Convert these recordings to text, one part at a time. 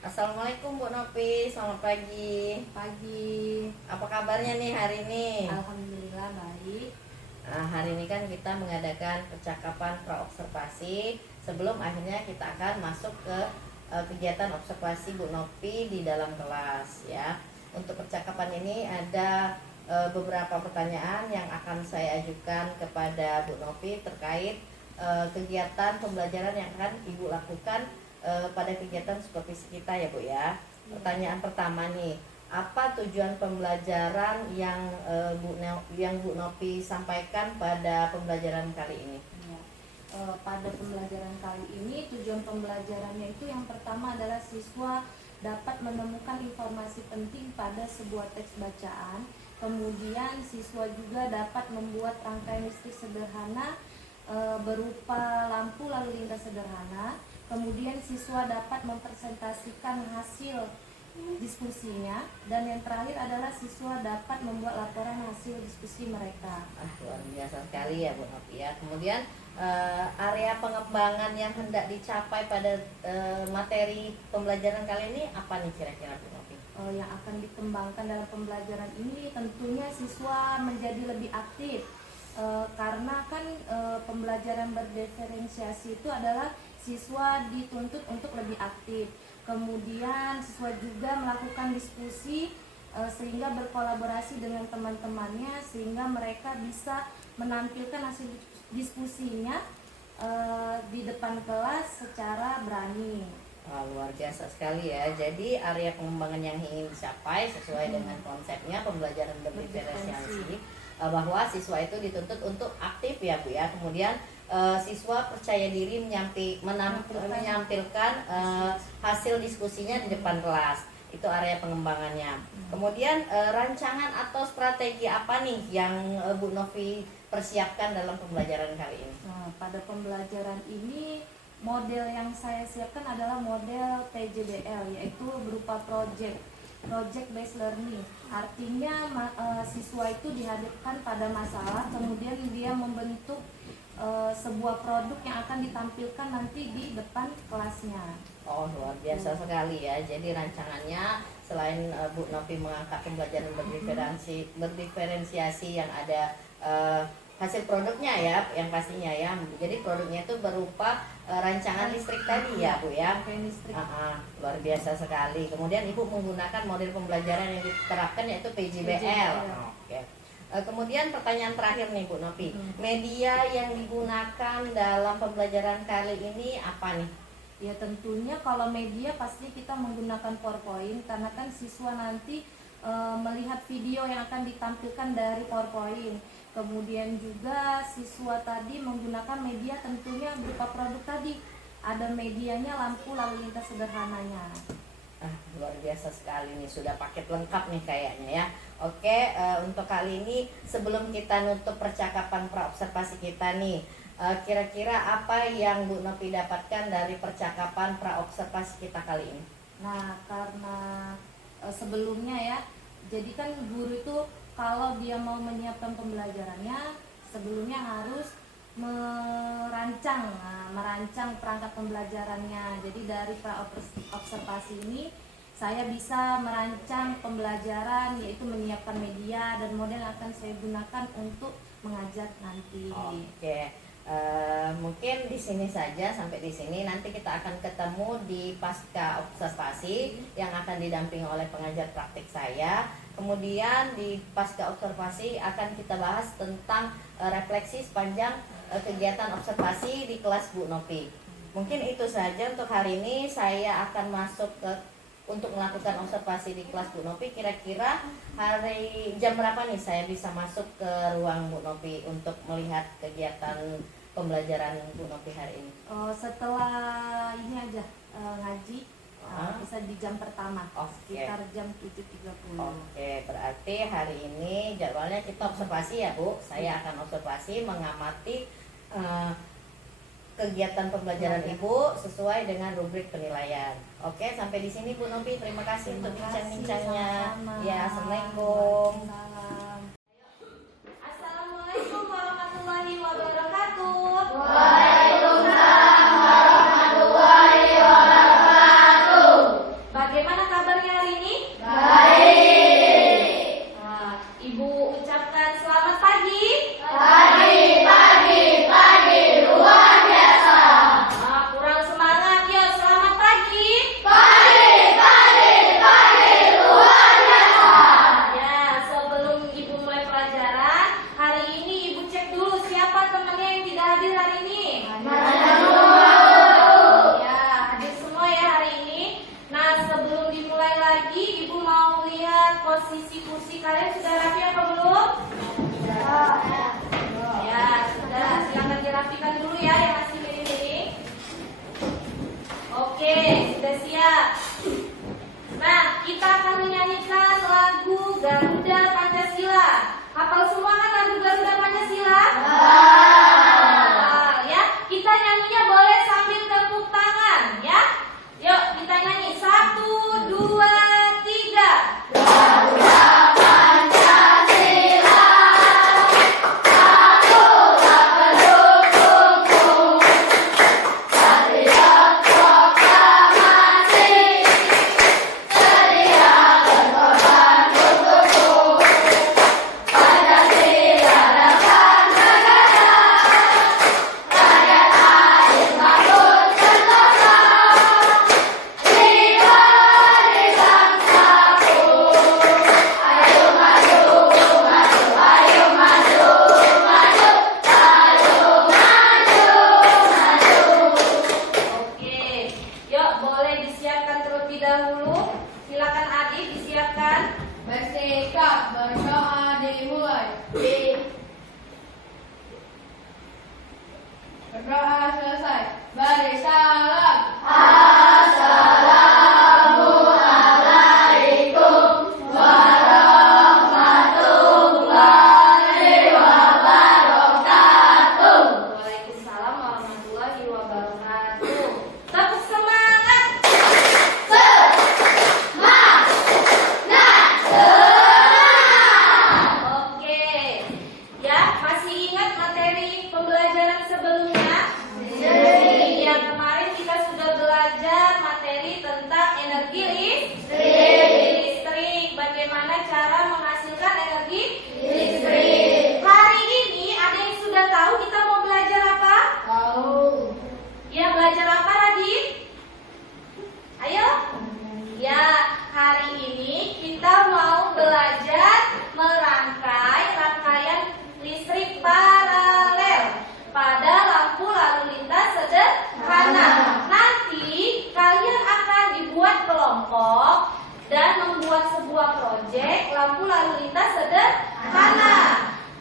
Assalamualaikum Bu Nopi, selamat pagi. Pagi. Apa kabarnya nih hari ini? Alhamdulillah baik. Nah, hari ini kan kita mengadakan percakapan praobservasi sebelum akhirnya kita akan masuk ke kegiatan observasi Bu Nopi di dalam kelas ya. Untuk percakapan ini ada beberapa pertanyaan yang akan saya ajukan kepada Bu Nopi terkait kegiatan pembelajaran yang akan Ibu lakukan pada kegiatan supervisi kita ya Bu ya. Pertanyaan pertama nih, apa tujuan pembelajaran yang Bu Nopi sampaikan pada pembelajaran kali ini? Ya. Pada pembelajaran kali ini tujuan pembelajarannya itu yang pertama adalah siswa dapat menemukan informasi penting pada sebuah teks bacaan. Kemudian siswa juga dapat membuat rangkaian listrik sederhana berupa lampu lalu lintas sederhana. Kemudian siswa dapat mempresentasikan hasil diskusinya, dan yang terakhir adalah siswa dapat membuat laporan hasil diskusi mereka. Luar biasa sekali ya Bu Nopi ya. Kemudian area pengembangan yang hendak dicapai pada materi pembelajaran kali ini apa nih kira-kira Bu Nopi? Yang akan dikembangkan dalam pembelajaran ini tentunya siswa menjadi lebih aktif, karena kan pembelajaran berdiferensiasi itu adalah siswa dituntut untuk lebih aktif. Kemudian siswa juga melakukan diskusi sehingga berkolaborasi dengan teman-temannya, sehingga mereka bisa menampilkan hasil diskusinya di depan kelas secara berani. Luar biasa sekali ya. Jadi area pengembangan yang ingin dicapai sesuai dengan konsepnya pembelajaran berdiferensiasi, bahwa siswa itu dituntut untuk aktif ya Bu ya. Kemudian siswa percaya diri menampilkan hasil diskusinya di depan kelas. Itu area pengembangannya. Kemudian rancangan atau strategi apa nih yang Bu Novi persiapkan dalam pembelajaran kali ini? Pada pembelajaran ini model yang saya siapkan adalah model PJBL, yaitu berupa project based learning. Artinya siswa itu dihadapkan pada masalah, kemudian dia membentuk sebuah produk yang akan ditampilkan nanti di depan kelasnya. Luar biasa sekali ya. Jadi rancangannya selain Bu Novi mengangkat pembelajaran berdiferensiasi yang ada hasil produknya ya, yang pastinya ya. Jadi produknya itu berupa rancangan listrik tadi ya Bu ya. Listrik. Luar biasa sekali. Kemudian Ibu menggunakan model pembelajaran yang diterapkan yaitu PJBL. Oke. Kemudian pertanyaan terakhir nih Bu Novi, media yang digunakan dalam pembelajaran kali ini apa nih? Ya tentunya kalau media pasti kita menggunakan PowerPoint, karena kan siswa nanti melihat video yang akan ditampilkan dari PowerPoint. Kemudian juga siswa tadi menggunakan media tentunya berupa produk tadi. Ada medianya lampu lalu lintas sederhananya. Luar biasa sekali nih, sudah paket lengkap nih kayaknya ya. Oke, untuk kali ini sebelum kita nutup percakapan praobservasi kita nih, kira-kira apa yang Bu Novi dapatkan dari percakapan praobservasi kita kali ini? Nah, karena sebelumnya ya, jadi kan guru itu kalau dia mau menyiapkan pembelajarannya, sebelumnya harus merancang perangkat pembelajarannya. Jadi dari praobservasi ini saya bisa merancang pembelajaran, yaitu menyiapkan media dan model yang akan saya gunakan untuk mengajar nanti. Oke. Mungkin di sini saja, sampai di sini. Nanti kita akan ketemu di pasca observasi yang akan didampingi oleh pengajar praktik saya. Kemudian di pasca observasi akan kita bahas tentang refleksi sepanjang kegiatan observasi di kelas Bu Novi. Mungkin itu saja untuk hari ini. Saya akan masuk untuk melakukan observasi di kelas Bu Novi. Kira-kira hari jam berapa nih saya bisa masuk ke ruang Bu Novi untuk melihat kegiatan pembelajaran Bu Novi hari ini? Setelah ini aja ngaji, bisa di jam pertama, sekitar jam 7.30. Oke, berarti hari ini jadwalnya kita observasi ya Bu. Saya akan observasi, mengamati kegiatan pembelajaran Ibu sesuai dengan rubrik penilaian. Oke, sampai di sini Bu Novi. Terima kasih untuk bincang-bincangnya. Ya, Assalamualaikum. Assalamualaikum warahmatullahi wabarakatuh. Waalaikumsalam warahmatullahi wabarakatuh. posisi kursi kalian sudah rapi apa belum? Ya, sudah. Silakan dirapikan dulu ya yang masih miring-miring. Oke, sudah siap. Nah, kita akan menyanyikan lagu Garuda Pancasila. Hafal semua kan lagu Garuda Pancasila? Ya, kita nyanyinya boleh sambil tepuk tangan ya. Yuk, kita nyanyi 1, 2, 3. Garuda Pancasila, satulah pendukungku, patriot proklamasi, sedia berkorban untukku. Pancasila dapat negara, rakyat adil makmur sentosa, jiwa di bangsaku. Ayo maju, maju, ayo maju, maju, ayo maju, maju. Oke, yuk boleh disiapkan terlebih dahulu. Silakan Adi disiapkan. Bersikap berdoa dimulai. Berdoa selesai. Beri salam. Assalamualaikum warahmatullahi wabarakatuh. Waalaikumsalam warahmatullahi wabarakatuh. Tepuk semangat. Oke. Ya, masih ingat materi pembelajaran sebelumnya? Yang kemarin kita sudah belajar materi tentang energi listrik. Bagaimana cara menghasilkan energi listrik. Hari ini ada yang sudah tahu kita mau belajar apa? Ya, belajar apa Radit? Ayo. Ya, hari ini kita mau belajar merangkai rangkaian listrik paralel pada lampu lalu lintas sederhana. Nanti kalian akan dibuat kelompok dan membuat sebuah proyek lampu lalu lintas sederhana.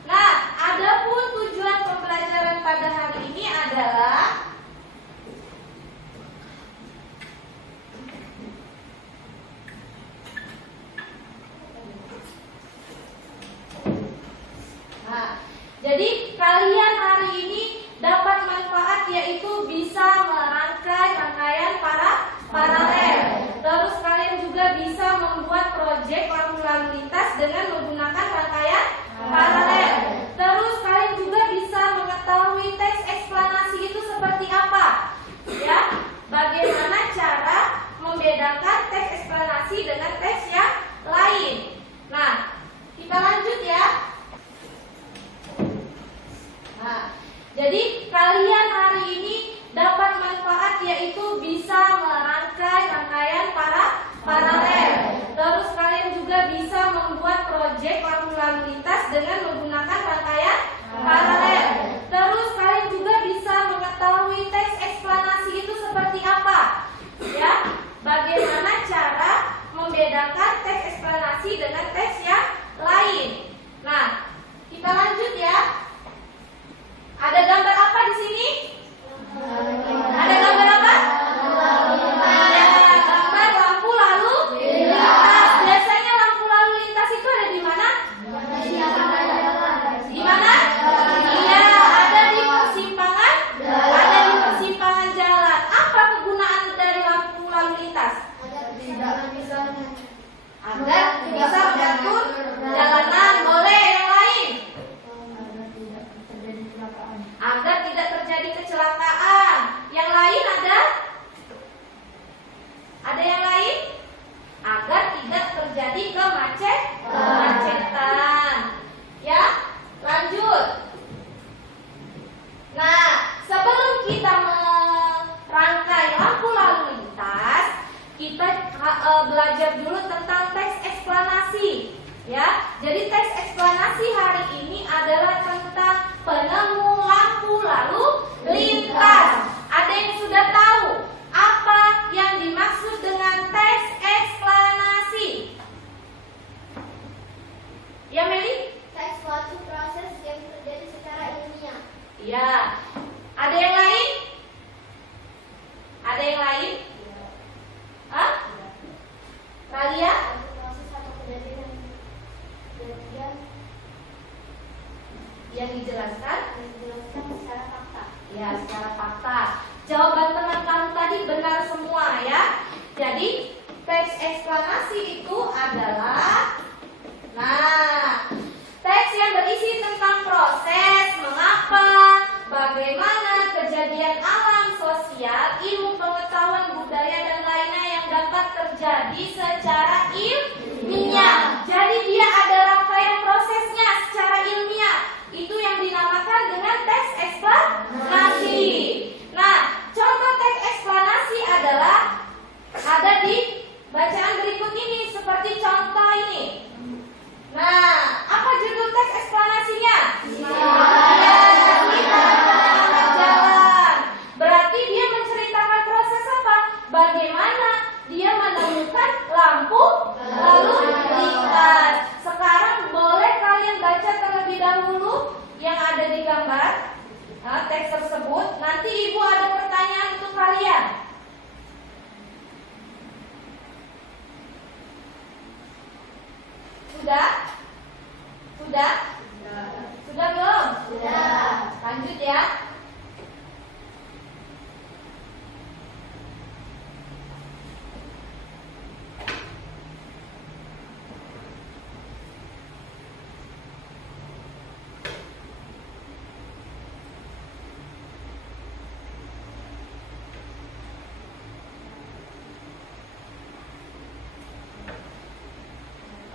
Nah, adapun tujuan pembelajaran pada hari ini adalah jadi kalian hari ini dapat manfaat yaitu bisa merangkai rangkaian paralel. Terus kalian juga bisa membuat proyek lampu lalu lintas dengan menggunakan rangkaian paralel. Terus kalian juga bisa mengetahui teks eksplanasi itu seperti apa. Ya, bagaimana cara membedakan teks eksplanasi dengan teks yang lain. Nah, kita lanjut ya. Nah, jadi kalian hari ini dapat manfaat yaitu bisa merangkai rangkaian paralel. Terus kalian juga bisa membuat proyek lampu lalu lintas dengan menggunakan rangkaian paralel. Terus kalian juga bisa mengetahui teks eksplanasi itu seperti apa. Ya, bagaimana cara membedakan teks eksplanasi dengan teks yang lain. Nah, kita lanjut ya. Ada gambar apa di sini? Ada gambar apa? Ya, gambar lampu lalu lintas. Biasanya lampu lalu lintas itu ada di mana? Di mana? Iya, ada di persimpangan. Ada di persimpangan jalan. Apa kegunaan dari lampu lalu lintas? Agar bisa mengatur jalanan. Boleh yang lain? Agar tidak terjadi kecelakaan. Yang lain ada? Ada yang lain? Agar tidak terjadi kemacetan. Ya, lanjut. Nah, sebelum kita merangkai lampu lalu lintas, kita belajar dulu tentang teks eksplanasi. Ya, jadi teks eksplanasi hari ini adalah tentang penemu lampu lalu lintas. Ada yang sudah tahu apa yang dimaksud dengan teks eksplanasi? Kalian? Yang dijelaskan secara fakta. ya secara fakta. Jawaban teman kamu tadi benar semua ya. Jadi teks eksplanasi itu adalah teks yang berisi tentang proses, mengapa, bagaimana, kejadian alam, sosial, ilmu pengetahuan, budaya dan lainnya yang dapat terjadi secara ilmiah. Jadi dia ada rangkaian prosesnya secara ilmiah. Itu yang dinamakan dengan teks eksplanasi. Nah, contoh teks eksplanasi adalah ada di bacaan berikut ini, seperti contoh ini. Nah, apa judul teks eksplanasinya? Ya, kita jalan. Berarti dia menceritakan proses apa? Bagaimana dia menemukan lampu lalu lintas. Sekarang boleh kalian baca terlebih dahulu yang ada di gambar teks tersebut. Nanti ibu ada pertanyaan untuk kalian. Sudah? Sudah? Sudah belum? Sudah. Lanjut ya.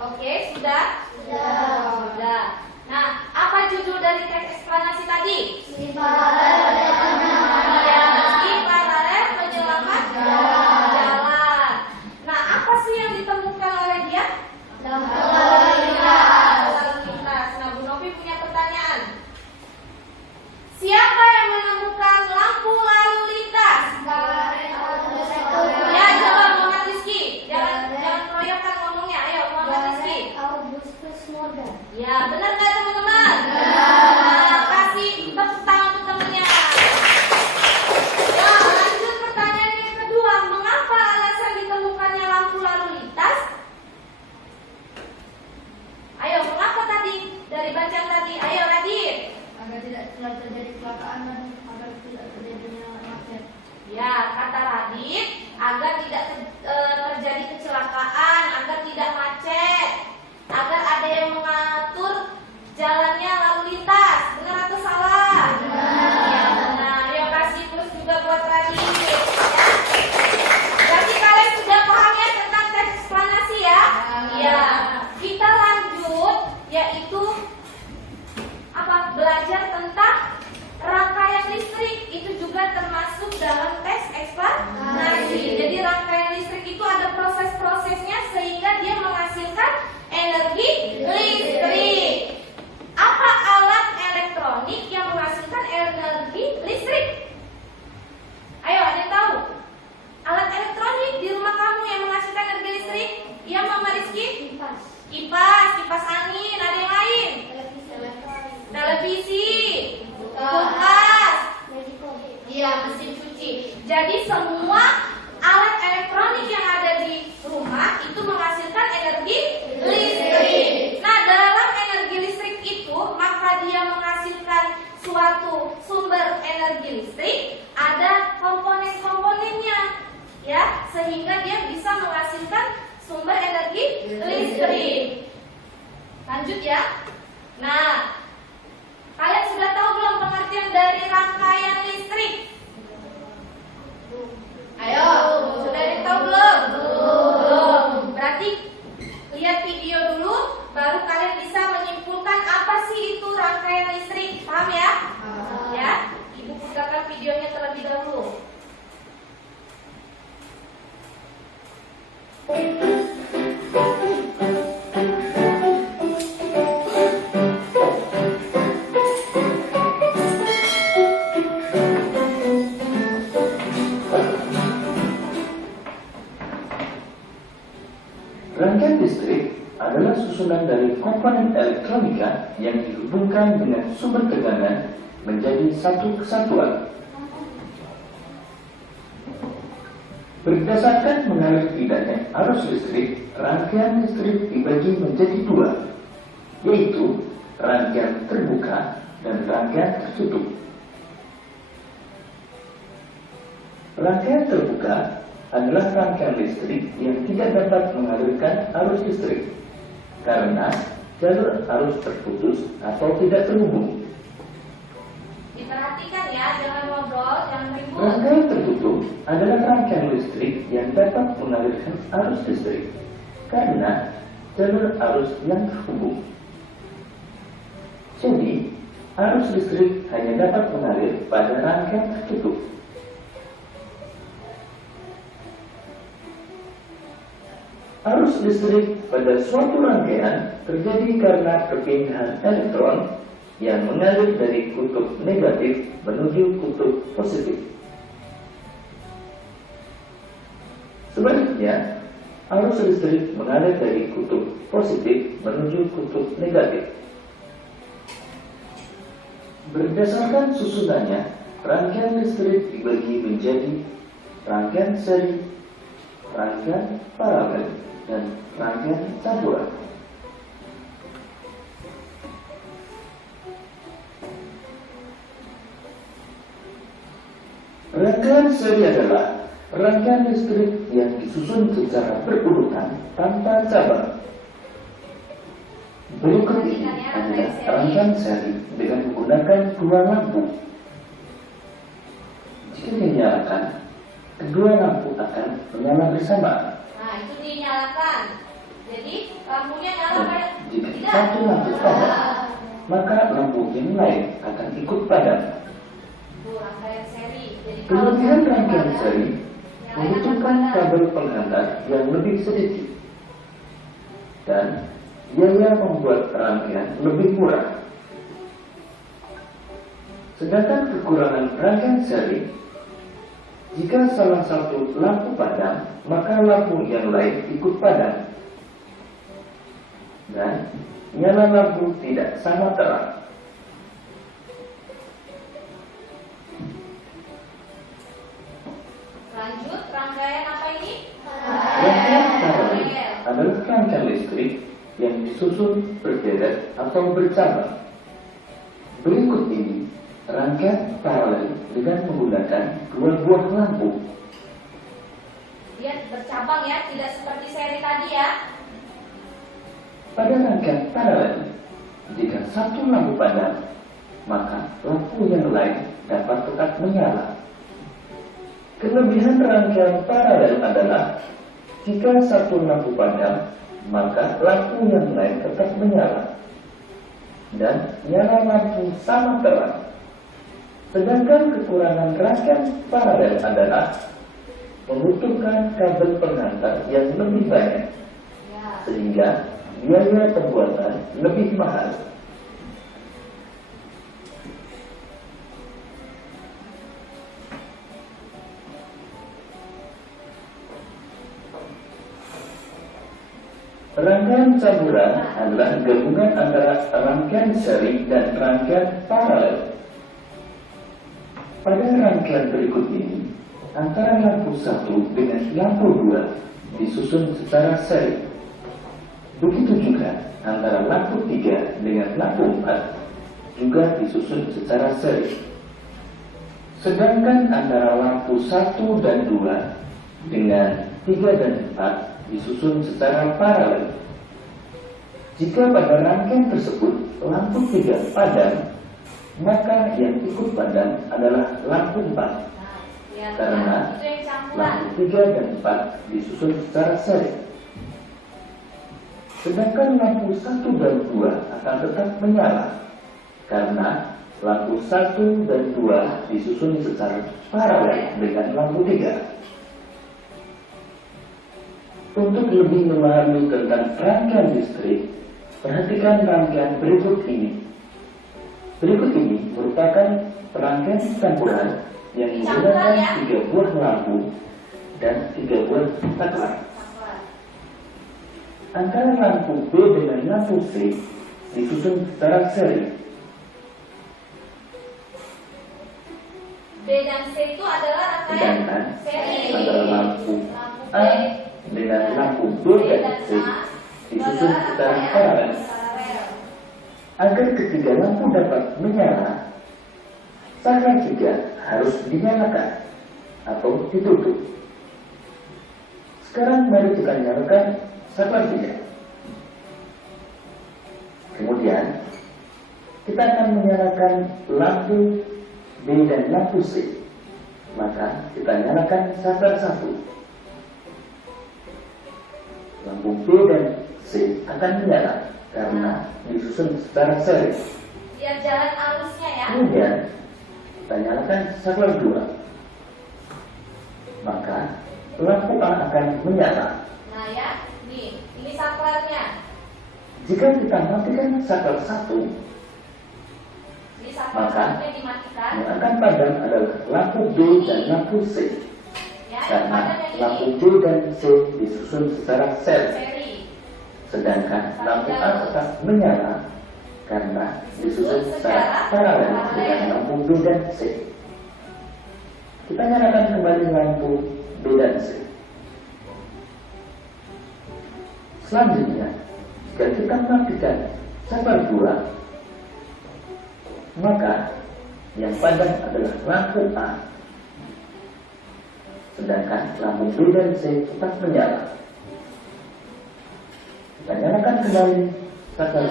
Oke, sudah? Sudah. Nah, apa judul dari teks eksplanasi tadi? Ya, meski paralel penyelamat jalan. Nah, apa sih yang ditemukan oleh dia? Lampu lalu lintas. Nah, Bu Novi punya pertanyaan. Siapa yang menemukan lampu lalu lintas? Ya, coba Muhammad Rizky. Jangan keroyokan ngomongnya. Ayo, Muhammad Rizky. Ya, benar nggak teman-teman? Nah, kasih tepuk tangan untuk temennya. Nah, lanjut pertanyaan yang kedua. Mengapa alasan ditemukannya lampu lalu lintas? Ayo, mengapa tadi? Dari bacaan tadi. Ayo, Radit. Agar tidak terjadi kecelakaan dan agar tidak terjadinya macet. Ya, kata Radit, agar tidak terjadi kecelakaan, agar tidak macet, agar ada yang mengatur jalannya lalu lintas. Benar atau salah? Ya, benar. Yuk kasih plus juga buat Radit. Ya. Berarti kalian sudah paham ya tentang teks eksplanasi ya? Iya. Kita lanjut, yaitu apa? Belajar tentang rangkaian listrik. Itu juga termasuk dalam teks eksplanasi. Jadi rangkaian listrik itu ada proses-prosesnya sehingga dia menghasilkan energi listrik. Apa alat elektronik yang menghasilkan energi listrik? Ayo, ada yang tahu? Alat elektronik di rumah kamu yang menghasilkan energi listrik? Iya, Mama Rizky? Kipas angin. Ada yang lain? Televisi, kulkas, iya, mesin cuci. Jadi semua alat elektronik yang ada di rumah itu menghasilkan energi listrik. Nah, dalam energi listrik itu maka dia menghasilkan suatu sumber energi listrik, ada komponen-komponennya, ya, sehingga dia bisa menghasilkan sumber energi listrik. Lanjut ya. Nah, kalian sudah tahu belum pengertian dari rangkaian listrik? Ayo, sudah ada yang tahu belum? Belum. Berarti lihat video dulu, baru kalian bisa menyimpulkan apa sih itu rangkaian listrik. Paham ya? Ya, Ibu putarkan videonya terlebih dahulu. Rangkaian listrik adalah susunan dari komponen elektronika yang dihubungkan dengan sumber tegangan menjadi satu kesatuan. Berdasarkan mengalir tidaknya arus listrik, rangkaian listrik dibagi menjadi dua, yaitu rangkaian terbuka dan rangkaian tertutup. Rangkaian terbuka adalah rangkaian listrik yang tidak dapat mengalirkan arus listrik karena jalur arus terputus atau tidak terhubung. Diperhatikan ya, jangan ngobrol, jangan ribut. Rangkaian tertutup adalah rangkaian listrik yang dapat mengalirkan arus listrik karena jalur arus yang terhubung. Jadi, arus listrik hanya dapat mengalir pada rangkaian tertutup. Arus listrik pada suatu rangkaian terjadi karena perpindahan elektron yang mengalir dari kutub negatif menuju kutub positif. Sebaliknya, arus listrik mengalir dari kutub positif menuju kutub negatif. Berdasarkan susunannya, rangkaian listrik dibagi menjadi rangkaian seri, rangkaian paralel, dan rangkaian campuran. Rangkaian seri adalah rangkaian listrik yang disusun secara berurutan tanpa cabang. Berikut ini adalah rangkaian seri dengan menggunakan dua lampu. Jika dinyalakan, kedua lampu akan menyala bersamaan. Nah, itu dinyalakan. Jadi lampunya nyala pada Jika satu lampu padam, maka lampu yang lain akan ikut padam. Tuh, rangkaian seri. Jadi Kelebihan satu rangkaian padam, seri yang lain akan membutuhkan padam. kabel penghantar yang lebih sedikit dan biaya membuat rangkaian lebih murah. Sedangkan kekurangan rangkaian seri, jika salah satu lampu padam, maka lampu yang lain ikut padam dan nyala lampu tidak sama terang. Lanjut, rangkaian apa ini? Rangkaian paralel adalah rangkaian listrik yang disusun berderet atau bercabang. Berikut ini rangkaian paralel dengan menggunakan dua buah lampu. Dia bercabang ya, tidak seperti seri tadi ya. Pada rangkaian paralel, jika satu lampu padam, maka lampu yang lain dapat tetap menyala. Kelebihan rangkaian paralel adalah jika satu lampu padam, maka lampu yang lain tetap menyala dan nyala lampu sama terang. Sedangkan kekurangan rangkaian paralel adalah membutuhkan kabel penghantar yang lebih banyak, Ya. sehingga biaya pembuatan lebih mahal. Rangkaian campuran adalah gabungan antara rangkaian seri dan rangkaian paralel. Pada rangkaian berikut ini, antara lampu 1 dengan lampu 2 disusun secara seri. Begitu juga antara lampu 3 dengan lampu 4 juga disusun secara seri. Sedangkan antara lampu 1 dan 2 dengan 3 dan 4 disusun secara paralel. Jika pada rangkaian tersebut lampu 3 padam, maka yang ikut padam adalah lampu 4 Nah, lihat karena ya, itu yang campuran. lampu 3 dan 4 disusun secara seri. Sedangkan lampu 1 dan 2 akan tetap menyala karena lampu 1 dan 2 disusun secara paralel dengan lampu 3. Untuk lebih memahami tentang rangkaian listrik, perhatikan rangkaian berikut ini. Berikut ini merupakan rangkaian campuran yang menggunakan 3 buah lampu dan 3 buah saklar. Antara lampu B dengan lampu C disusun secara seri. B dan C itu adalah rangkaian Sedangkan seri. antara lampu B A dengan lampu B dan C disusun secara paralel. Agar ketiga lampu dapat menyala, saklar 3 harus dinyalakan atau ditutup. Sekarang mari kita nyalakan saklar 3. Kemudian kita akan menyalakan lampu B dan lampu C. Maka kita nyalakan saklar 1. Lampu B dan C akan menyala karena disusun secara seri. Biar jalan arusnya ya. Kemudian kita nyalakan saklar 2. Maka lampu A akan menyala. Nah ya, nih, ini saklarnya. Jika kita matikan saklar 1, Ini saklar Maka, satunya dimatikan. yang akan padam adalah lampu B dan lampu C. Ya, yang Karena padam yang lampu ini B dan C disusun secara seri. seri. Sedangkan lampu A tetap menyala karena disusun secara paralel dengan lampu B dan C. Kita nyalakan kembali lampu B dan C. Selanjutnya, jika kita matikan saklar 2, maka yang padam adalah lampu A, sedangkan lampu B dan C tetap menyala. Kita nyalakan kembali saklar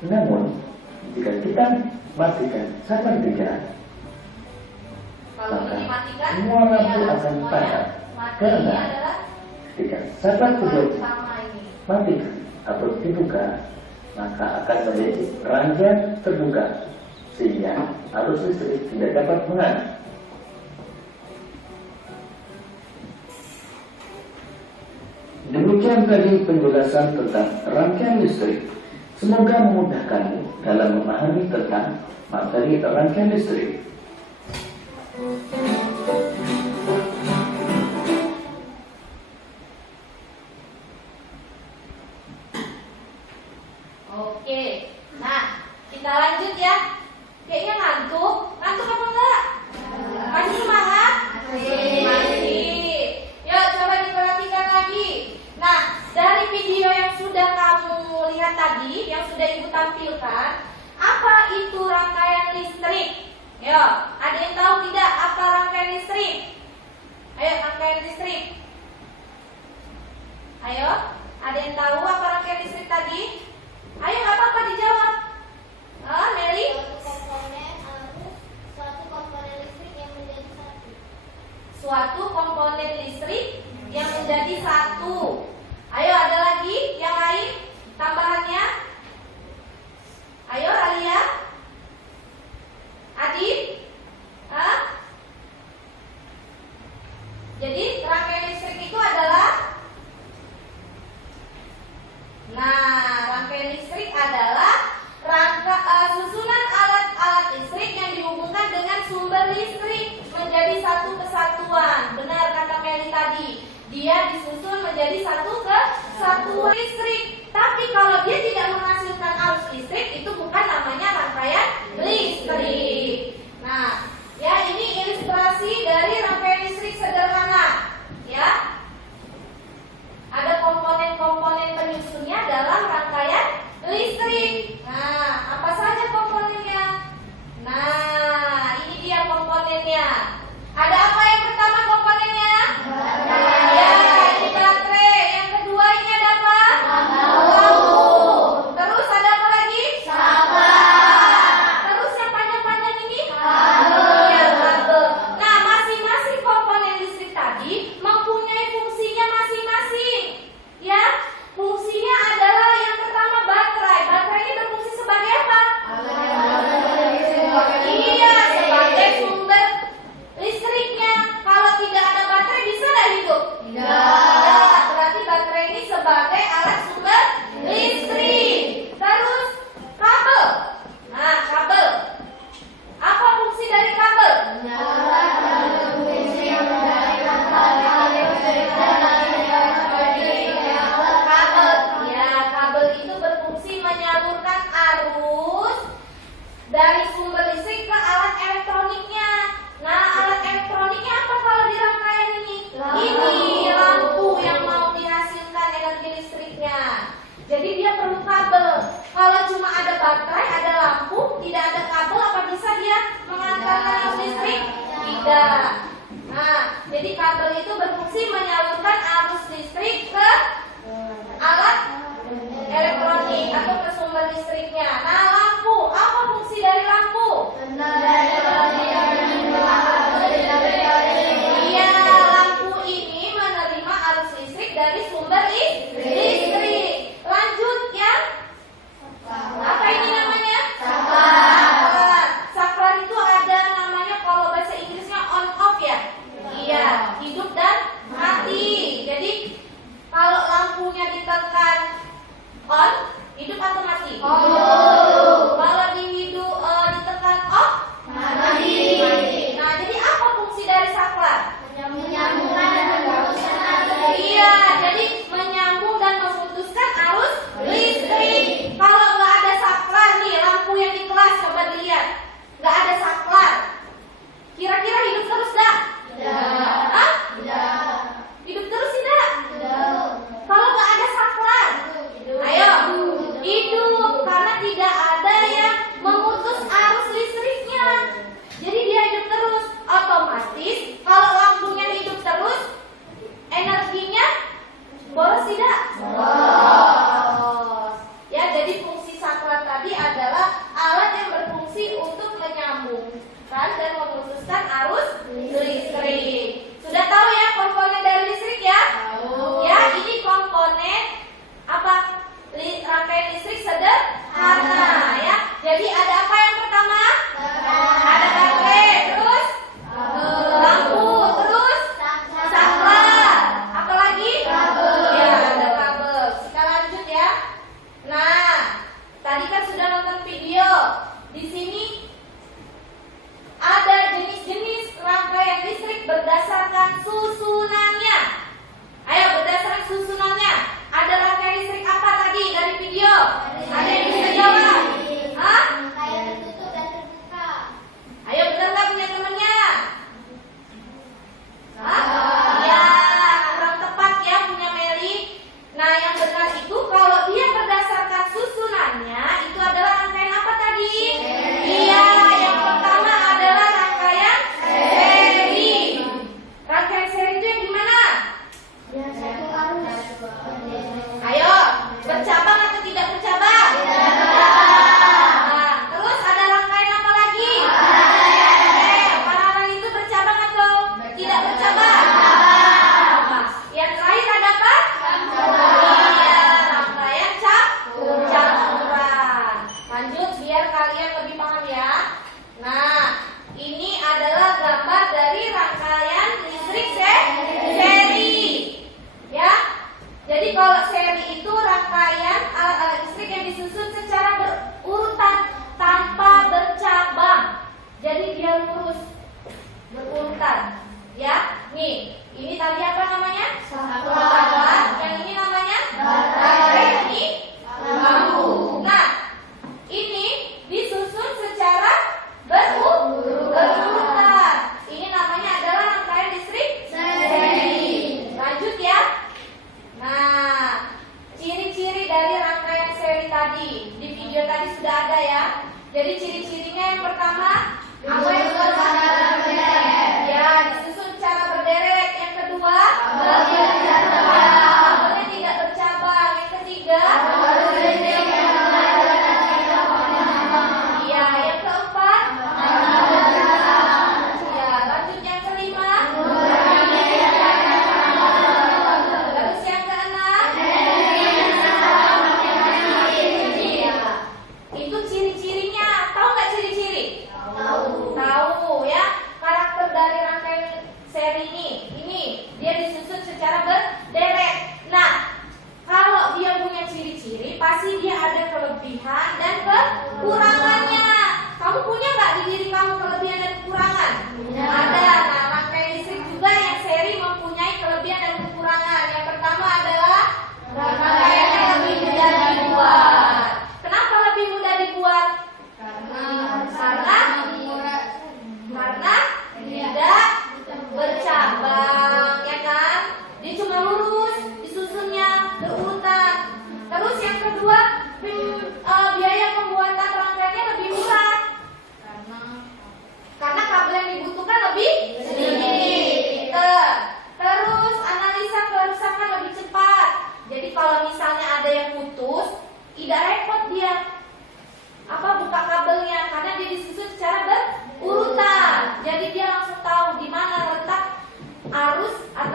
2. Namun, jika kita matikan saklar 3, Kalau maka ini dimatikan, semua lampu menyala akan semuanya. padam. Mati ini Karena adalah ketika saklar 3 sama ini. matikan atau dibuka, maka akan menjadi rangkaian terbuka sehingga arus listrik tidak dapat mengalir. Demikian tadi penjelasan tentang rangkaian listrik. Semoga memudahkanmu dalam memahami tentang materi rangkaian listrik. Oke, nah kita lanjut ya. Kayaknya ngantuk, ngantuk apa enggak? Masih semangat? Masih. Yuk coba diperhatikan lagi. Nah, dari video yang sudah kamu lihat tadi, yang sudah ibu tampilkan, apa itu rangkaian listrik? Yo, ada yang tahu tidak apa rangkaian listrik? Ayo, rangkaian listrik. Ayo, ada yang tahu apa rangkaian listrik tadi? Ayo, nggak apa-apa dijawab. Meli? Suatu komponen listrik yang menjadi satu. Ayo, ada lagi yang lain tambahannya? Ayo, Alia? Adit? Jadi rangkaian listrik itu adalah, rangkaian listrik adalah susunan alat-alat listrik yang dihubungkan dengan sumber listrik menjadi satu kesatuan. Benar kata Meli tadi, dia disusun menjadi satu kesatuan listrik. Tapi kalau dia tidak menghasilkan arus listrik, itu bukan namanya rangkaian listrik. Nah, ya ini ilustrasi dari rangkaian listrik sederhana. Ya, ada komponen-komponen penyusunnya dalam rangkaian listrik. Nah, apa saja komponennya? Nah, ini dia komponennya. Ada apa yang pertama komponennya? Ya, ini baterai. Yang kedua ini ada apa? Lampu. Terus ada apa lagi? Terus yang panjang-panjang ini? Ya, kabel. Nah, masing-masing komponen listrik tadi mempunyai fungsinya masing-masing. Ya, fungsinya adalah yang pertama baterai. Baterai ini berfungsi sebagai apa? Iya, sebagai sumber listriknya. Kalau tidak ada baterai bisa nggak hidup? Tidak. Berarti baterai ini sebagai alat sumber listrik. Terus kabel. Nah, kabel. Apa fungsi dari kabel? Kabel. Ya, kabel itu berfungsi menyalurkan arus dari sumber listrik ke alat elektroniknya. Nah, alat elektroniknya Tidak. Nah, jadi kabel itu berfungsi menyalurkan arus listrik ke alat elektronik atau ke sumber listriknya. Nah, lampu, apa fungsi dari lampu? Iya, lampu ini menerima arus listrik dari sumber listrik. Lanjut ya. Apa ini namanya? Saklar. Saklar itu ada namanya, kalau bahasa Inggrisnya on off ya. Iya, hidup dan mati. Jadi kalau lampunya ditekan on, hidup atau mati? Kalau ditekan off, mati. Nah, jadi apa fungsi dari saklar? Iya, jadi menyambung dan memutuskan arus listrik. Kalau nggak ada saklar nih, lampu yang di kelas coba dilihat, nggak ada saklar, kira-kira hidup terus dah? Hah? Hidup terus tidak? Kalau nggak ada saklar, ayo hidup, karena tidak ada yang memutus arus listriknya. Jadi dia hidup terus. Otomatis kalau lampunya hidup terus, energinya boros tidak? Boros. Ya, jadi fungsi saklar tadi adalah alat yang berfungsi untuk menyambungkan dan memutuskan arus listrik. Sudah tahu ya komponen dari listrik ya? Ya, ini komponen apa? Rangkaian listrik sederhana ya. Jadi ada apa yang pertama? Ada baterai, terus lampu, terus saklar. Apa lagi? Ya, ada kabel. Kita lanjut ya. Nah, tadi kan sudah nonton video. Di sini ada jenis-jenis rangkaian listrik berdasarkan susunannya. Ayo, berdasarkan susunannya. Ada rangkaian listrik apa tadi dari video? Ada yang bisa jawab? Hah? Ayo, benar nggak punya temannya? Hah? Ya, kurang tepat ya punya Meli. Nah, yang benar itu kalau dia berdasarkan susunannya, itu adalah rangkaian apa tadi? Iya, yang pertama adalah rangkaian seri. Rangkaian seri itu yang gimana? Ayo, bercabang atau tidak bercabang? Nah, terus ada rangkaian apa lagi? Paralel itu bercabang atau tidak bercabang? Yang terakhir ada apa? Iya, rangkaian campuran. Lanjut biar kalian lebih paham ya. Nah, ini adalah gambar dari rangkaian listrik seri. Ya. Jadi kalau seri itu rangkaian alat-alat listrik yang disusun secara berurutan tanpa bercabang. Jadi dia lurus berurutan. Ya, nih, ini tadi apa namanya? Saklar. Yang ini namanya? Baterai. Ini lampu. Nah, ini disusun secara berurutan. Ini namanya adalah rangkaian listrik seri. Lanjut ya. Nah, ciri-ciri dari rangkaian seri tadi di video tadi sudah ada ya. Jadi ciri-cirinya yang pertama apa yang ya, disusun secara berderet. Yang kedua, bagian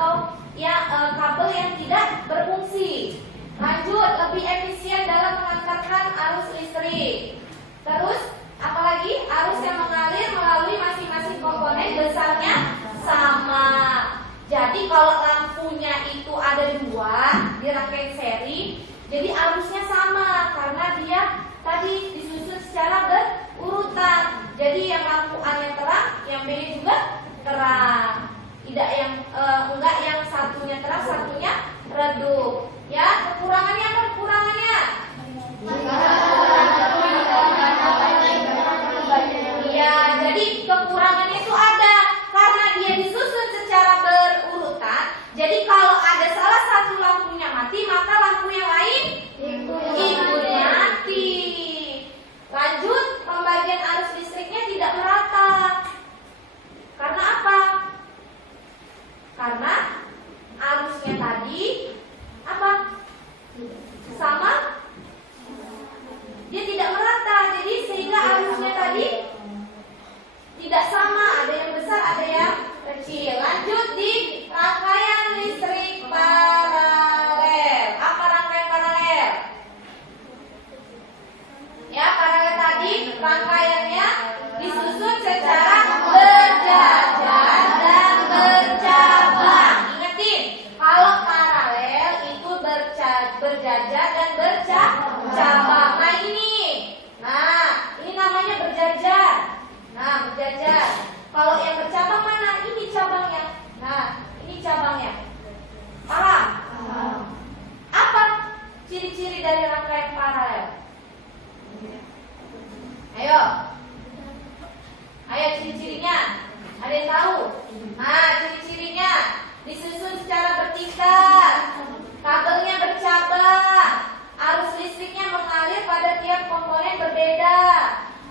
atau ya kabel yang tidak berfungsi. Lanjut, lebih efisien dalam mengantarkan arus listrik. Terus apalagi arus yang mengalir melalui masing-masing komponen besarnya sama. Jadi kalau lampunya itu ada 2 di rangkaian seri, jadi arusnya sama karena dia tadi disusun secara berurutan. Jadi yang lampu A-nya terang, yang B-nya juga terang. Tidak yang enggak yang satunya terang, satunya redup. Ya, kekurangannya apa kekurangannya? Iya, jadi kekurangannya itu ada karena dia disusun secara berurutan. Jadi kalau ada salah satu lampunya mati, maka lampu yang lain ikut mati. Lanjut, pembagian arus listriknya tidak merata. Karena apa? Karena arusnya tadi apa? Sama? Dia tidak merata. Jadi sehingga arusnya tadi tidak sama. Ada yang besar, ada yang kecil. Lanjut di rangkaian listrik paralel. Apa rangkaian paralel? Ya, paralel tadi rangkaiannya disusun secara berjajar dan bercabang. Ingetin, kalau paralel itu berjajar dan bercabang. Nah, ini namanya berjajar. Nah, berjajar. Kalau yang bercabang mana? Ini cabangnya. Nah, ini cabangnya. Paham? Apa ciri-ciri dari rangkaian paralel? Ayo ciri-cirinya. Ada yang tahu? Nah, ciri-cirinya disusun secara vertikal, kabelnya bercabang, arus listriknya mengalir pada tiap komponen berbeda,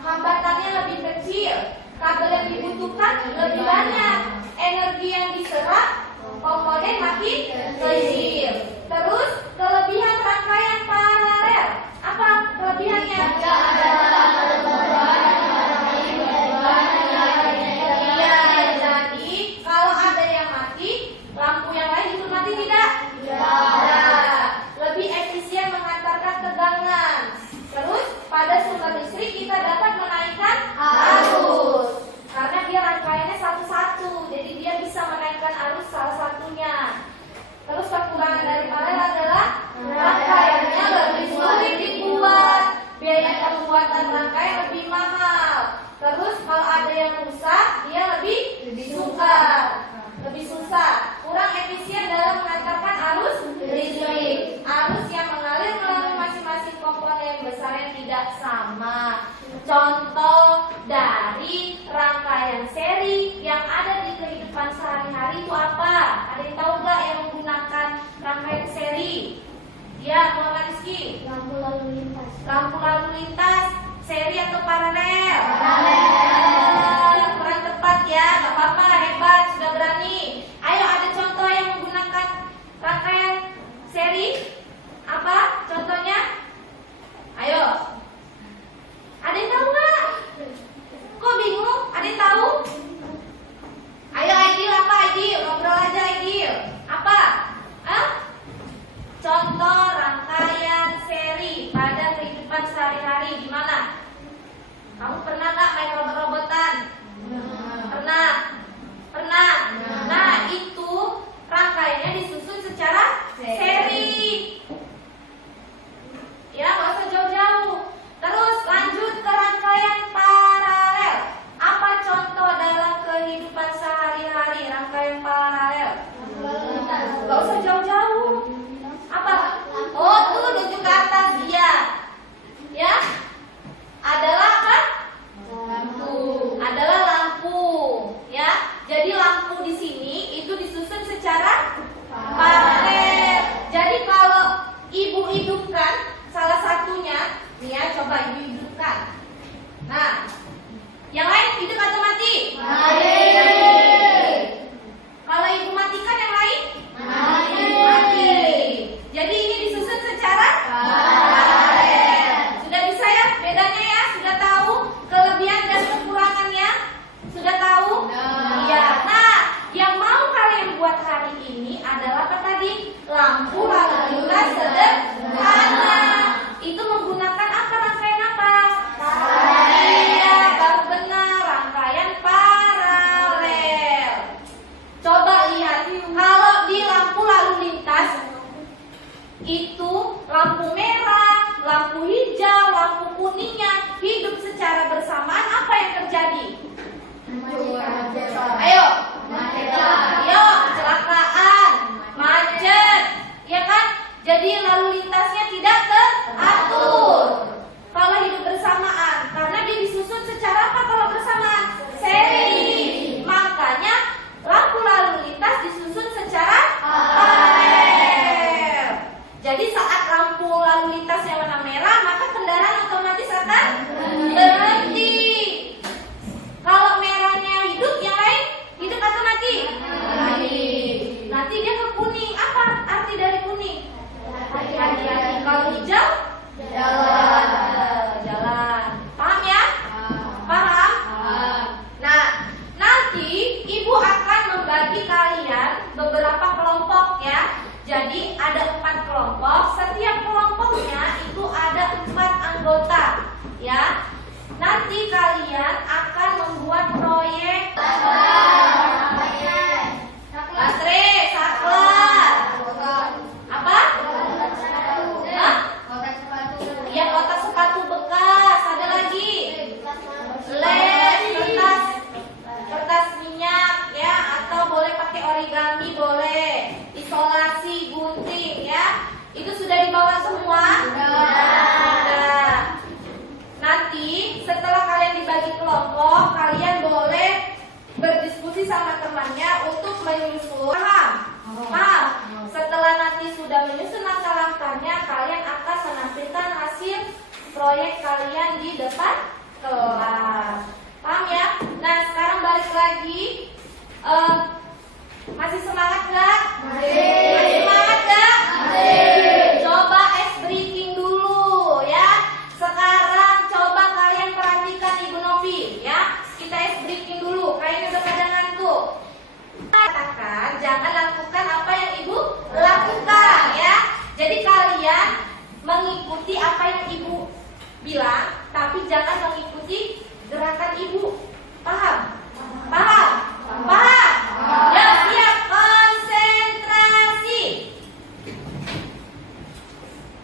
hambatannya lebih kecil, kabel yang dibutuhkan lebih banyak, energi yang diserap komponen makin kecil. Terus kelebihan rangkaian paralel apa kelebihannya? Iya, jadi kalau ada yang mati, lampu yang lain ikut mati tidak? Tidak. Lebih efisien mengantarkan tegangan. Terus pada sumber listrik kita dapat menaikkan arus karena dia rangkaiannya satu-satu, jadi dia bisa menaikkan arus salah satunya. Terus kekurangan dari paralel adalah rangkaiannya lebih sulit dibuat, biaya pembuatan rangkaian lebih mahal. Terus kalau ada yang rusak, dia lebih susah, kurang efisien dalam mengantarkan arus listrik. Arus yang mengalir melalui masing-masing komponen besar yang tidak sama. Contoh dari rangkaian seri yang ada di kehidupan sehari-hari itu apa? Ada yang tahu nggak yang menggunakan rangkaian seri? Ya, Muhammad Rizky. Lampu lalu lintas. Lampu lalu lintas, seri atau paralel? Kurang tepat ya, nggak apa-apa, hebat, sudah berani. Ayo, ada contoh yang menggunakan rangkaian seri? Apa contohnya? Ayo. Ada yang tahu nggak? Kok bingung? Ada yang tahu? Ayo Aidil, apa Aidil? Ngobrol aja Aidil. Apa? Contoh rangkaian seri pada kehidupan sehari-hari gimana? Kamu pernah nggak main ini adalah apa tadi? Lampu lalu lintas sederhana. Itu menggunakan apa, rangkaian apa? Iya, baru benar, rangkaian paralel. Coba lihat, kalau di lampu lalu lintas itu lampu merah, lampu hijau, lampu kuningnya hidup secara bersamaan, apa yang terjadi? Ayo, ayo, kecelakaan, macet, ya kan? Jadi lalu lintasnya tidak teratur kalau hidup bersamaan, karena dia disusun secara apa kalau bersamaan? Seri. Makanya lampu lalu lintas disusun secara paralel. Jadi saat lampu lalu lintasnya warna merah, maka kendaraan otomatis akan berhenti. Kalau merahnya hidup, yang lain hidup atau mati? Mati. Nanti dia ke kuning. Apa arti dari kuning? Hati-hati. Kalau hijau? Jalan. Jalan. Paham ya? Paham? Nah, nanti ibu akan membagi kalian beberapa kelompok ya. Jadi ada 4 kelompok. Setiap kelompoknya itu ada 4 anggota ya. Nanti kalian akan membuat proyek baterai, saklar. Apa? Hah? Iya, kotak sepatu bekas. Ada lagi lem, kertas minyak ya, atau boleh pakai origami, boleh isolasi, gunting ya. Itu sudah dibawa semua? Sudah. Nanti setelah kalian dibagi kelompok, kalian boleh berdiskusi sama temannya untuk menyusun. Paham? Paham? Setelah nanti sudah menyusun langkah-langkahnya, kalian akan menampilkan hasil proyek kalian di depan kelas. Paham ya? Nah, sekarang balik lagi. Masih semangat gak? Masih semangat gak? Coba ice breaking dulu ya. Sekarang coba kalian perhatikan Ibu Novi ya. Kita ice breaking dulu. Kayaknya udah pada ngantuk. Katakan jangan lakukan apa yang Ibu lakukan ya. Jadi kalian mengikuti apa yang Ibu bilang, tapi jangan mengikuti gerakan Ibu. Paham? Paham? Paham? Ya, siap, konsentrasi.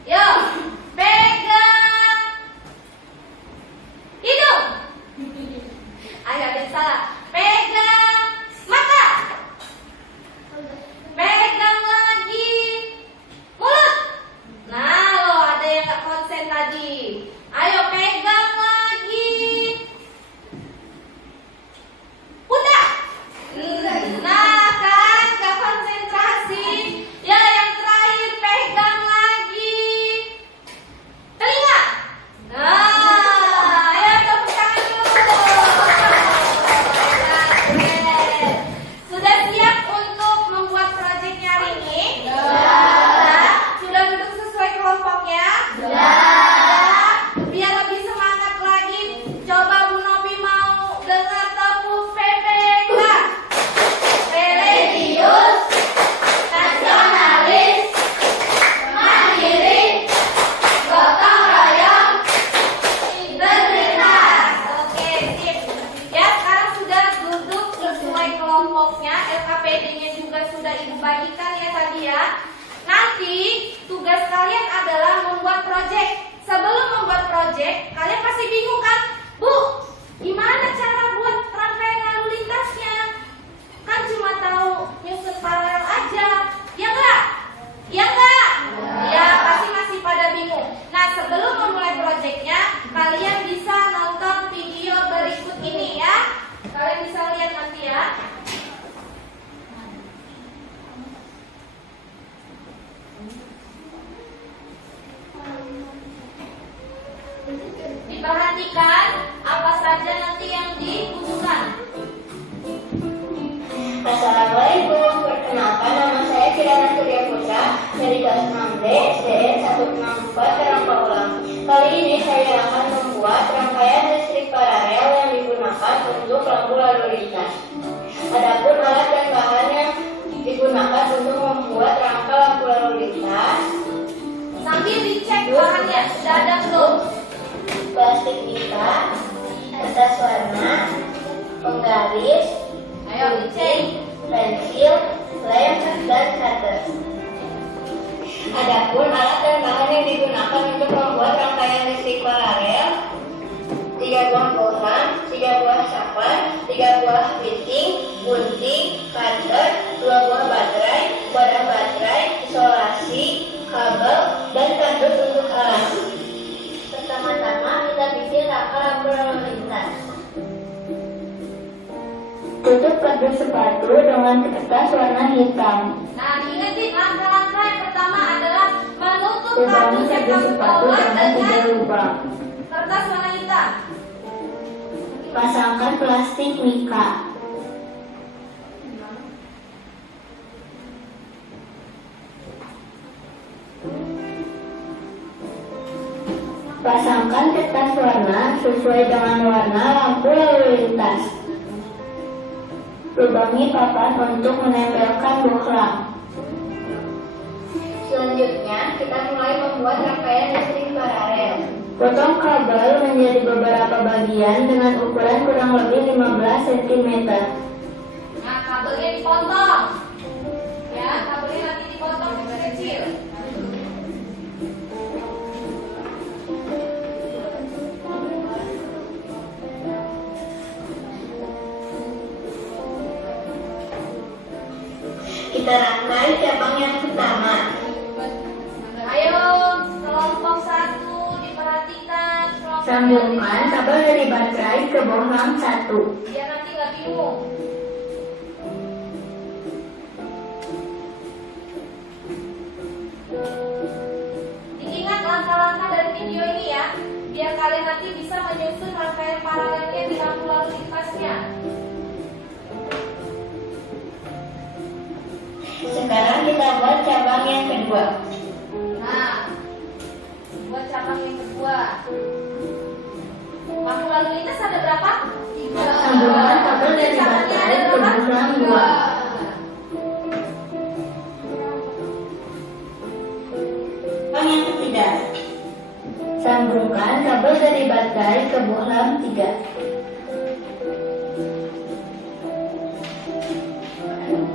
Yo, pegang hidung. Ayo, ada yang salah. Pegang mata. Pegang lagi mulut. Nah, lo ada yang gak konsen tadi. Ayo, pegang lagi pundak. Nah, kan gak konsentrasi. Ya, yang terakhir pegang lagi telinga. Nah, ayo tepuk tangan dulu. Sudah siap untuk membuat proyeknya hari ini? Sudah duduk sesuai kelompoknya? Biar lebih semangat lagi, coba Bu Novi mau dengar tepuk PPK. Religius, nasionalis, mandiri, gotong royong, integritas. Oke, sip. Ya, sekarang sudah duduk sesuai kelompoknya. LKPD-nya juga sudah Ibu bagikan ya tadi ya. Nanti tugas kalian adalah membuat proyek. Sebelum membuat proyek, kalian pasti bingung kan? Bu, gimana cara buat rangkaian lalu lintasnya? Kan cuma tahu nyusun paralel aja. Ya enggak? Ya enggak? Ya, pasti masih pada bingung. Nah, sebelum memulai proyeknya, kalian bisa nonton video berikut ini ya. Kalian bisa lihat nanti ya. Diperhatikan apa saja nanti yang dibutuhkan. Assalamualaikum, perkenalkan nama saya Kirana Surya Putra dari kelas 6D SDN 164 Karangpamulang. Kali ini saya akan membuat rangkaian listrik paralel yang digunakan untuk lampu lalu lintas. Adapun alat dan bahan yang digunakan untuk Nanti dicek bahannya sudah ada belum. plastik Mika, kertas warna, penggaris, Ayo dicek. pensil, lem, dan cutter. Adapun alat dan bahan yang digunakan untuk membuat rangkaian listrik paralel: 3 buah bohlam, 3 buah sapan, 3 buah fitting, gunting, cutter, 2 buah baterai, wadah baterai, isolasi, kabel, dan kardus untuk alas. Pertama-tama kita bikin rangka lampu lalu lintas. Tutup kardus sepatu dengan kertas warna hitam. Nah, ingetin langkah-langkah yang pertama adalah menutup Lubangi kardus yang kardus kamu sepatu bawa dengan 3 dengan lubang. kertas warna hitam. Pasangkan plastik Mika. Pasangkan kertas warna sesuai dengan warna lampu lalu lintas. Lubangi papan untuk menempelkan bohlam. Selanjutnya, kita mulai membuat rangkaian listrik paralel. Potong kabel menjadi beberapa bagian dengan ukuran kurang lebih 15 cm. Nah, kabelnya dipotong. Ya, kabelnya nanti dipotong kecil-kecil. Kita rangkai cabang yang pertama. Ayo, kelompok 1 diperhatikan. kelompok Sambungkan dua. kabel dari baterai ke bohlam 1. Biar nanti nggak bingung. Diingat langkah-langkah dari video ini ya, biar kalian nanti bisa menyusun rangkaian paralelnya di lampu lalu lintasnya. Sekarang kita buat cabang yang kedua. Nah, buat cabang yang kedua. Lampu lalu lintas ada berapa? 3. Sambungkan kabel dari baterai ke bohlam 2. Cabang yang ketiga. Sambungkan kabel dari baterai ke bohlam 3.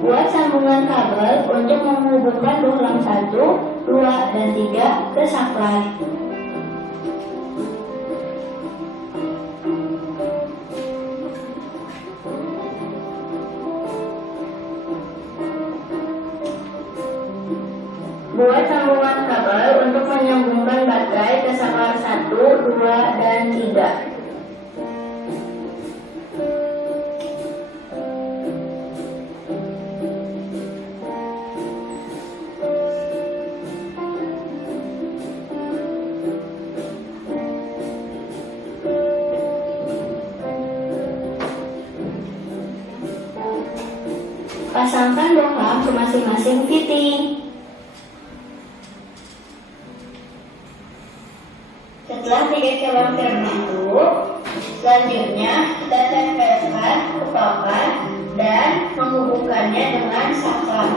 Buat sambungan kabel untuk menghubungkan bohlam 1, 2, dan 3 ke supply. Buat sambungan kabel untuk menyambungkan baterai ke supply 1, 2, dan 3. Pasangkan bohlam ke masing-masing fitting. Setelah 3 cabang terbentuk, selanjutnya kita tempelkan ke papan dan menghubungkannya dengan saklar.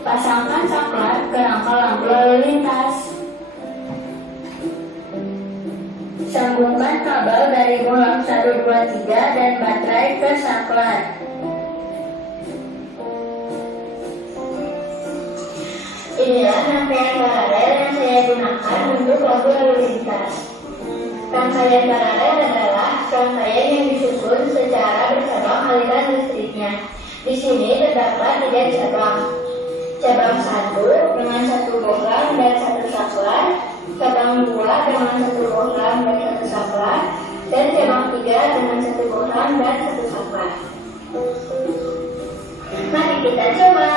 Pasangkan saklar ke rangka lampu lalu lintas. Sambungkan kabel dari bohlam 1, 2, 3 dan baterai ke saklar. Inilah rangkaian paralel yang saya gunakan untuk lampu lalu lintas. Rangkaian paralel adalah rangkaian yang disusun secara bercabang aliran listriknya. Di sini terdapat 3 cabang. Cabang 1 dengan 1 bohlam dan 1 saklar, cabang 2 dengan 1 bohlam dan 1 saklar, dan cabang 3 dengan 1 bohlam dan 1 saklar. Mari kita coba.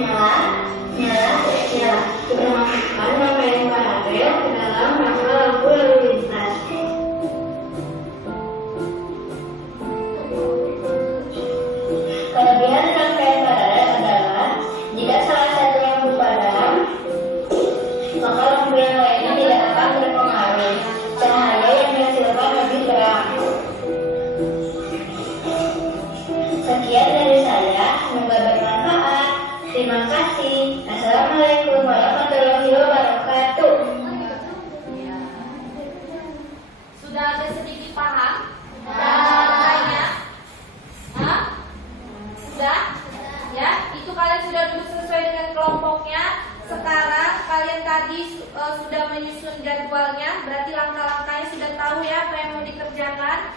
Nyala. Kita masukkan rangkaian paralel ke dalam rangka lampu lalu lintas. Kelebihan rangkaian paralel adalah Sekian dari saya, semoga bermanfaat. Terima kasih. Assalamualaikum warahmatullahi wabarakatuh. Sudah ada sedikit paham? Lainnya? Hah? Sudah? Ya, itu kalian sudah duduk sesuai dengan kelompoknya. Sekarang kalian tadi sudah menyusun jadwalnya, berarti langkah-langkahnya sudah tahu ya apa yang mau dikerjakan.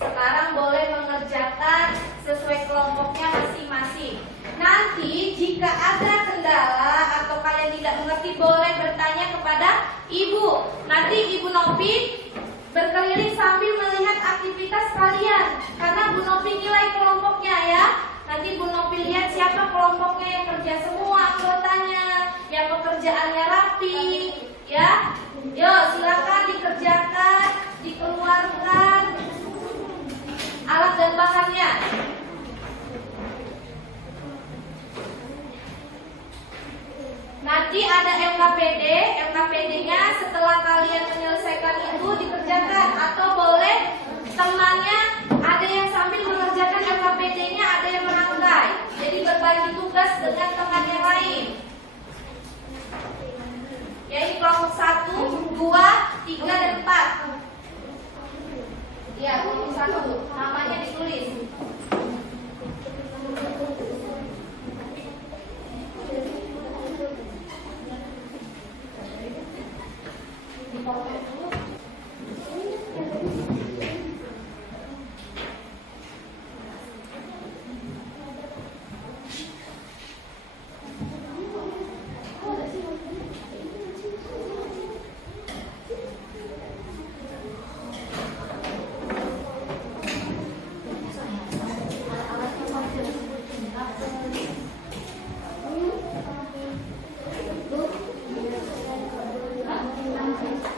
Sekarang boleh mengerjakan sesuai kelompoknya masing-masing. Nanti jika ada kendala atau kalian tidak mengerti, boleh bertanya kepada ibu. Nanti ibu Nopi berkeliling sambil melihat aktivitas kalian, karena Bu Nopi nilai kelompoknya ya. Nanti Bu Nopi lihat siapa kelompoknya yang kerja semua anggotanya, yang pekerjaannya rapi ya. Yuk silakan dikerjakan, dikeluarkan alat dan bahannya. Nanti ada LKPD, LKPD-nya setelah kalian menyelesaikan itu dikerjakan, atau boleh temannya ada yang sambil mengerjakan LKPD-nya, ada yang merangkai. Jadi berbagi tugas dengan teman yang lain. Ya, ini kelompok 1, 2, 3, dan 4. Ya, kelompok 1, namanya ditulis.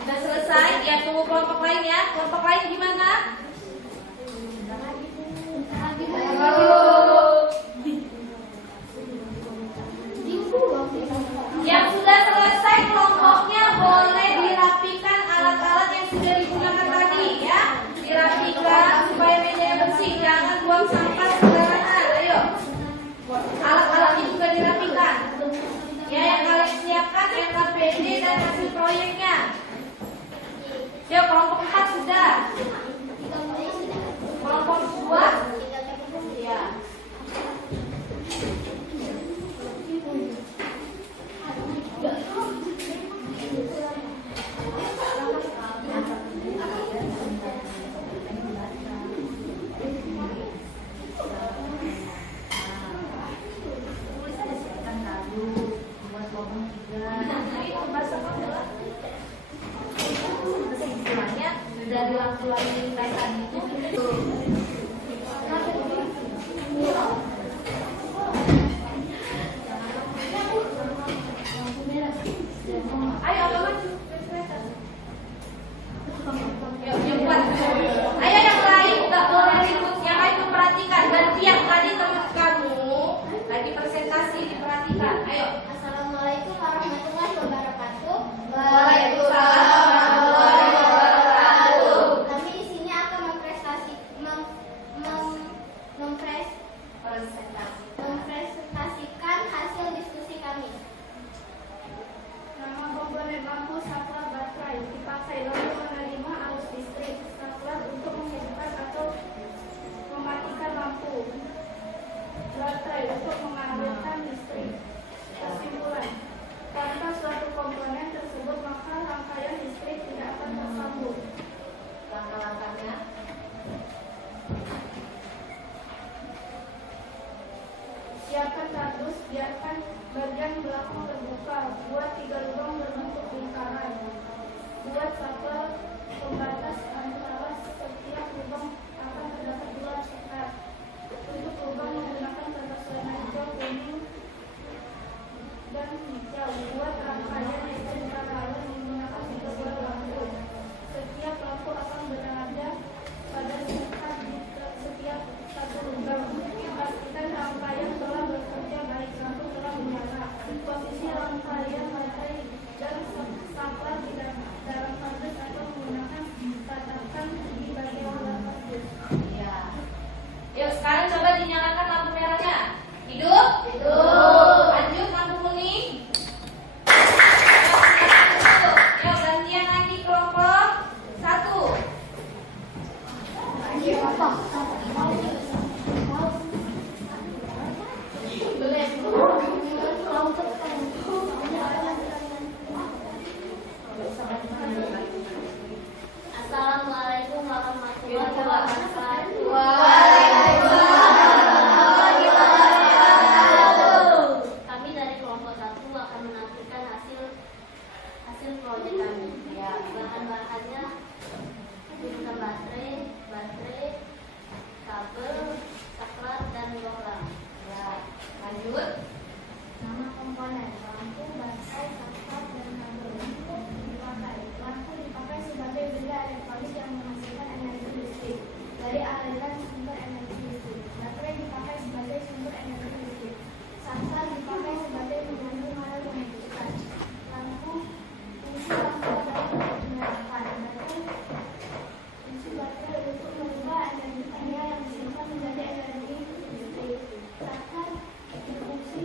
Sudah selesai? Ya, tunggu kelompok lain ya. Kelompok lain gimana? Yang sudah selesai kelompoknya boleh dirapikan alat-alat yang sudah digunakan tadi ya. Dirapikan supaya mejanya bersih, jangan buang sampah sembarangan. Ayo. Alat-alatnya juga dirapikan. Ya, yang kalian siapkan LKPD dan hasil proyeknya. Yuk, kelompok 4 sudah. Kelompok 2 ya. Dari langsung tadi itu ayo maju. Yang buat. Ayo yang lain nggak boleh ribut, yang lain memperhatikan. Dan tiap tadi teman kamu lagi presentasi diperhatikan. Ayo. Assalamualaikum warahmatullahi wabarakatuh. Waalaikumsalam. Mempresentasikan hasil diskusi kami. Nama komponen lampu saklar baterai dipakai lalu menerima arus listrik. Saklar untuk menghidupkan atau mematikan lampu. Baterai untuk mengalirkan listrik. Kesimpulan: tanpa suatu komponen tersebut maka rangkaian listrik tidak akan tersambung. Langkah-langkahnya. Siapkan kardus, biarkan bagian belakang terbuka. Buat 3 lubang berbentuk lingkaran. Buat saklar pembatas antara setiap lubang akan terdapat 2 sekat. Untuk lubang menggunakan kertas warna hijau, kuning, dan hijau. Buat rangkaian listrik paralel menggunakan 3 buah lampu. Setiap lampu akan berada pada sekat di setiap satu lubang. Pastikan rangkaian telah bekerja baik, lampu telah menyala. Posisi rangkaian baterai dan saklar tidak dalam kardus atau menggunakan tatakan di bagian belakang. Coba dinyalakan lampu merahnya. Hidup? Hidup. Lanjut lampu kuning. Yuk gantian lagi kelompok 1. Assalamualaikum warahmatullahi wabarakatuh. Kami dari kelompok 1 akan menampilkan hasil proyek kami. Ya, bahan-bahannya menggunakan baterai, kabel, saklar, dan bohlam. Ya, lanjut. Nama komponen lampu, baterai, saklar, dan kabel. Lampu dipakai sebagai benda elektronik yang menghasilkan energi listrik dari aliran sumber energi listrik. Baterai dipakai sebagai sumber energi listrik. Saklar dipakai sebagai pengandung arus elektrikan. Fungsi lampu adalah untuk menyalakan. Fungsi baterai untuk merubah energi kimia yang disimpan menjadi energi listrik. Saklar berfungsi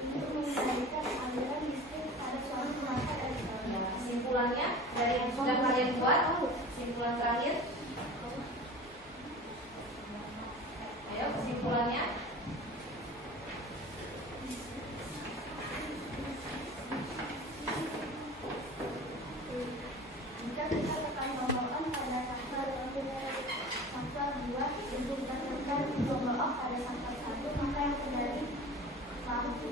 untuk mengendalikan aliran listrik pada suatu perangkat elektronik. Ya, kesimpulannya dari yang sudah kalian buat, kesimpulan terakhir. Ayo, kesimpulannya. Jika kita tekan tombol on pada saklar 2 untuk tekan tombol off pada saklar 1, maka yang terjadi lampu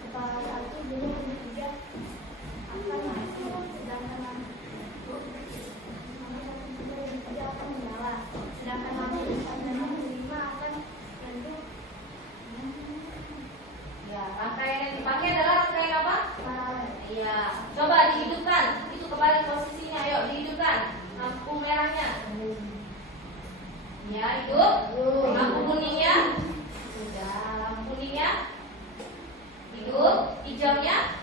kepala 1 2 dan 3 akan mati, sedangkan lampu nomor 1 2 dan 3 akan menyala, sedangkan lampu 4 dan lampu 5 akan redup. Ya, rangkaian yang dipakai adalah rangkaian apa? Paralel. Iya, coba dihidupkan. Itu kembali posisinya. Ayo dihidupkan. Lampu merahnya. Ya, hidup. Lampu kuningnya. Sudah. Lampu kuningnya. Hidup. Hijaunya.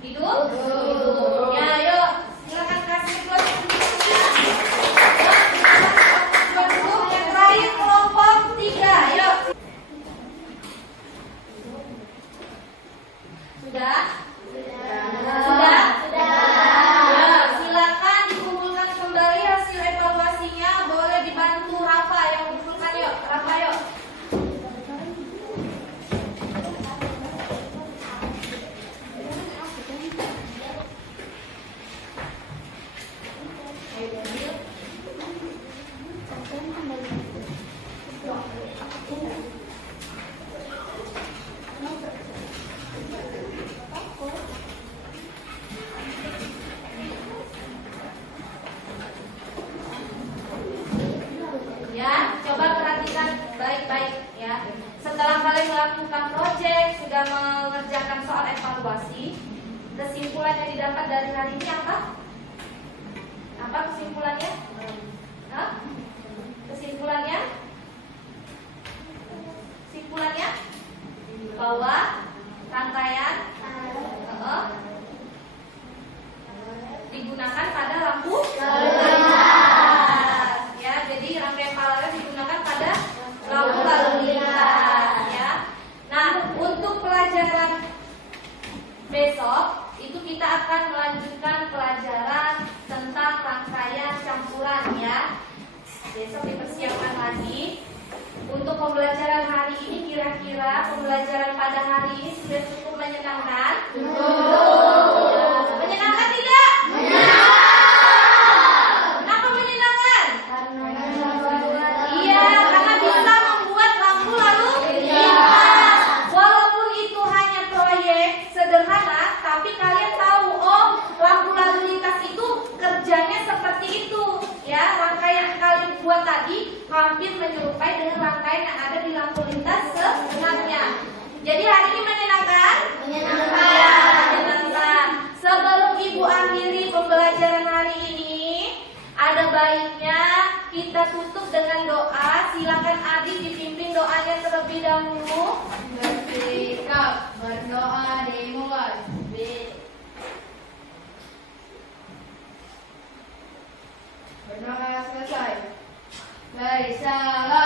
Hidup. Hidup. Ya, ayo. Silakan kasih close. Yang terakhir kelompok 3. Ayo. Sudah? Sudah? Ya, silakan dikumpulkan kembali hasil evaluasinya. Boleh dibantu Rafa yang kumpulkan, yuk. Rafa, yuk. Ya, coba perhatikan baik-baik ya. Setelah kalian melakukan proyek, sudah mengerjakan soal evaluasi, kesimpulan yang didapat dari hari ini apa? Apa kesimpulannya? Hah? Kesimpulannya? Kesimpulannya? Bahwa rangkaian digunakan pada lampu ya, jadi rangkaian paralel digunakan pada lampu lalu lintas ya. Nah, untuk pelajaran besok itu kita akan melanjutkan pelajaran tentang rangkaian campuran ya. Besok dipersiapkan lagi. Untuk pembelajaran hari ini, kira-kira pembelajaran pada hari ini sudah cukup menyenangkan? Menyenangkan tidak? Kenapa menyenangkan? Iya, karena bisa membuat lampu lalu lintas. Walaupun itu hanya proyek sederhana, tapi kalian tahu, oh, lampu lalu lintas itu kerjanya seperti itu. Ya, rangkaian yang kalian buat tadi hampir menyerupai dengan rangkaian yang ada di lampu lintas sebenarnya. Jadi hari ini menyenangkan? Menyenangkan. Ya, menyenangkan. Sebelum Ibu akhiri pembelajaran hari ini, ada baiknya kita tutup dengan doa. Silakan Adik dipimpin doanya terlebih dahulu. Bersikap berdoa dimulai. Terima kasih selesai. Baik, salam.